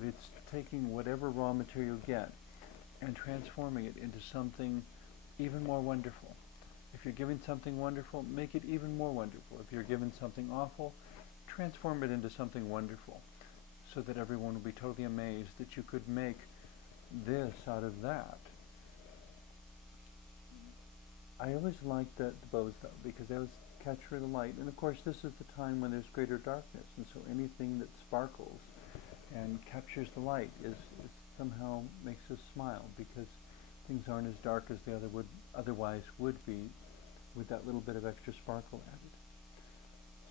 but it's taking whatever raw material you get and transforming it into something even more wonderful. If you're given something wonderful, make it even more wonderful. If you're given something awful, transform it into something wonderful, so that everyone will be totally amazed that you could make this out of that. I always liked the bows, though, because they always capture the light. And of course, this is the time when there's greater darkness, and so anything that sparkles and captures the light is somehow makes us smile, because things aren't as dark as they otherwise would be with that little bit of extra sparkle added.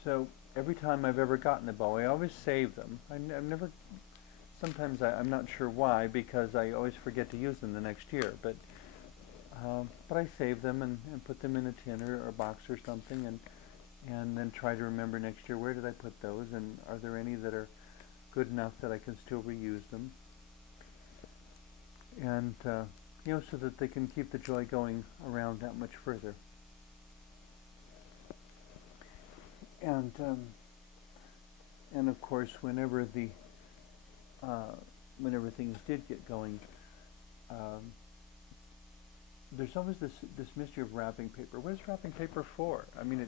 So every time I've ever gotten a bow, I always save them. I've never, sometimes I'm not sure why, because I always forget to use them the next year, but I save them and put them in a tin or a box or something, and then try to remember next year, where did I put those, and are there any that are good enough that I can still reuse them, and you know, so that they can keep the joy going around that much further. And of course, whenever things did get going, there's always this mystery of wrapping paper. What is wrapping paper for? I mean,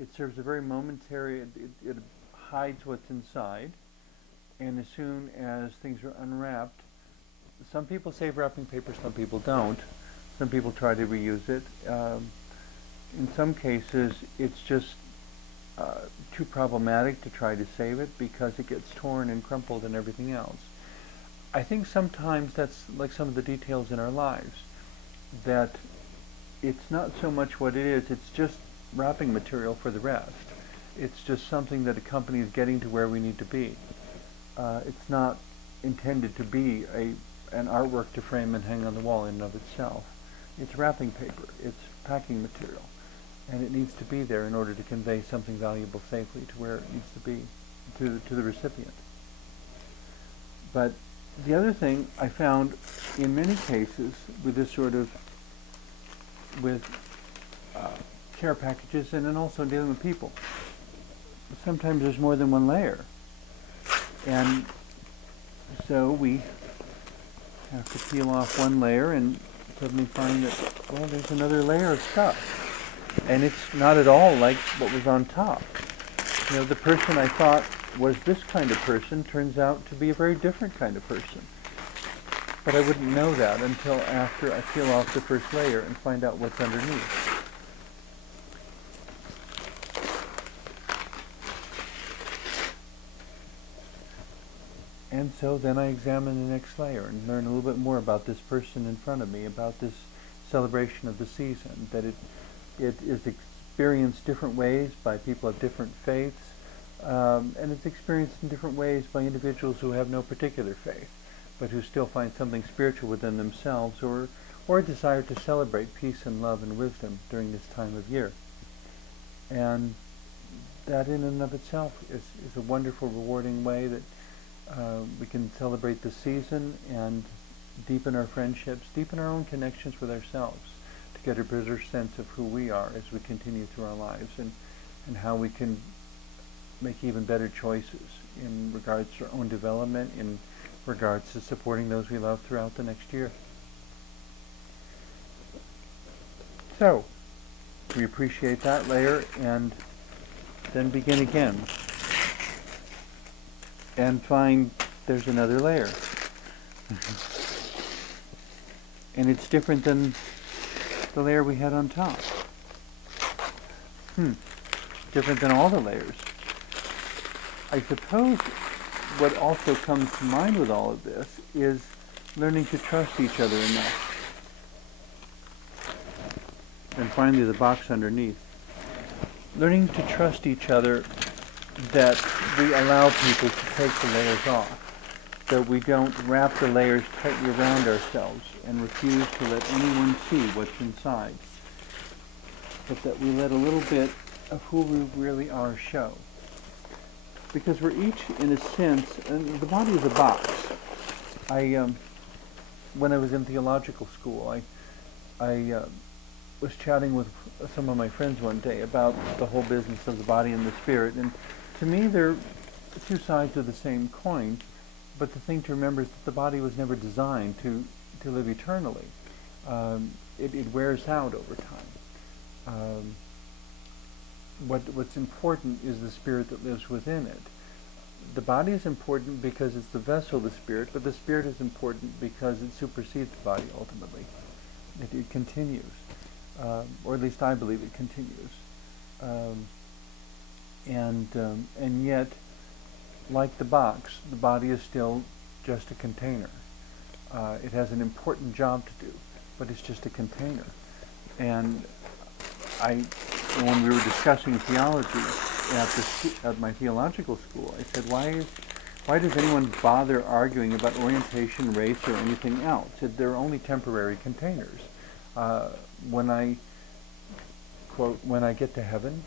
it serves a very momentary. It hides what's inside, and as soon as things are unwrapped, some people save wrapping paper, some people don't. Some people try to reuse it. In some cases, it's just too problematic to try to save it because it gets torn and crumpled and everything else. I think sometimes that's like some of the details in our lives, that it's not so much what it is, it's just wrapping material for the rest. It's just something that accompanies getting to where we need to be. It's not intended to be an artwork to frame and hang on the wall in and of itself. It's wrapping paper, it's packing material, and it needs to be there in order to convey something valuable safely to where it needs to be, to the recipient. But the other thing I found in many cases with this sort of, with care packages, and then also dealing with people, sometimes there's more than one layer. And so we have to peel off one layer and suddenly find that, well, there's another layer of stuff. And it's not at all like what was on top. You know, the person I thought was this kind of person turns out to be a very different kind of person. But I wouldn't know that until after I peel off the first layer and find out what's underneath. And so then I examine the next layer and learn a little bit more about this person in front of me, about this celebration of the season, that it is experienced different ways by people of different faiths, and it's experienced in different ways by individuals who have no particular faith, but who still find something spiritual within themselves, or a desire to celebrate peace and love and wisdom during this time of year. And that in and of itself is a wonderful, rewarding way that we can celebrate the season and deepen our friendships, deepen our own connections with ourselves, to get a better sense of who we are as we continue through our lives, and how we can make even better choices in regards to our own development, in regards to supporting those we love throughout the next year. So, we appreciate that layer and then begin again and find there's another layer. And it's different than the layer we had on top. Different than all the layers. I suppose what also comes to mind with all of this is learning to trust each other enough. And finally, the box underneath. Learning to trust each other, that we allow people to take the layers off, that we don't wrap the layers tightly around ourselves and refuse to let anyone see what's inside, but that we let a little bit of who we really are show. Because we're each, in a sense, and the body is a box. When I was in theological school, I was chatting with some of my friends one day about the whole business of the body and the spirit, and to me they're two sides of the same coin, But the thing to remember is that the body was never designed to live eternally. It wears out over time. What's important is the spirit that lives within it. The body is important because it's the vessel of the spirit, but the spirit is important because it supersedes the body ultimately. It continues, or at least I believe it continues. And yet, like the box, the body is still just a container. It has an important job to do, but it's just a container. And when we were discussing theology at my theological school, I said, why does anyone bother arguing about orientation, race, or anything else? They're only temporary containers. When I get to heaven,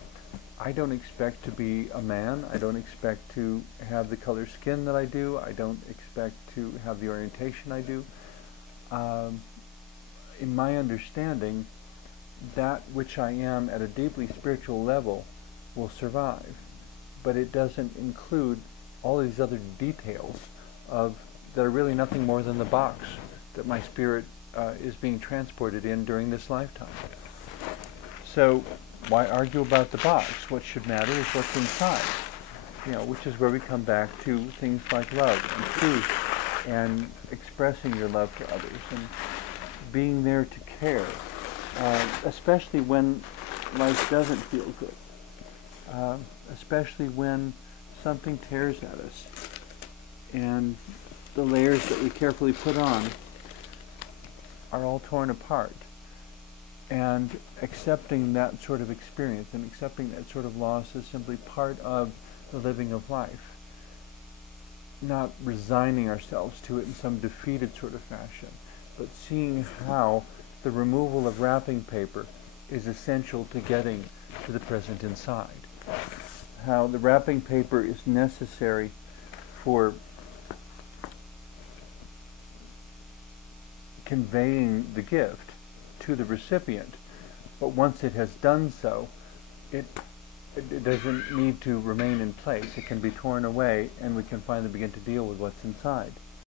I don't expect to be a man. I don't expect to have the color skin that I do. I don't expect to have the orientation I do. In my understanding, that which I am at a deeply spiritual level will survive, but it doesn't include all these other details that are really nothing more than the box that my spirit is being transported in during this lifetime. So why argue about the box? What should matter is what's inside, which is where we come back to things like love and truth and expressing your love for others and being there to care, especially when life doesn't feel good, especially when something tears at us and the layers that we carefully put on are all torn apart. And accepting that sort of experience and accepting that sort of loss is simply part of the living of life. Not resigning ourselves to it in some defeated sort of fashion, but seeing how the removal of wrapping paper is essential to getting to the present inside. How the wrapping paper is necessary for conveying the gift to the recipient, but once it has done so, it doesn't need to remain in place. It can be torn away, and we can finally begin to deal with what's inside.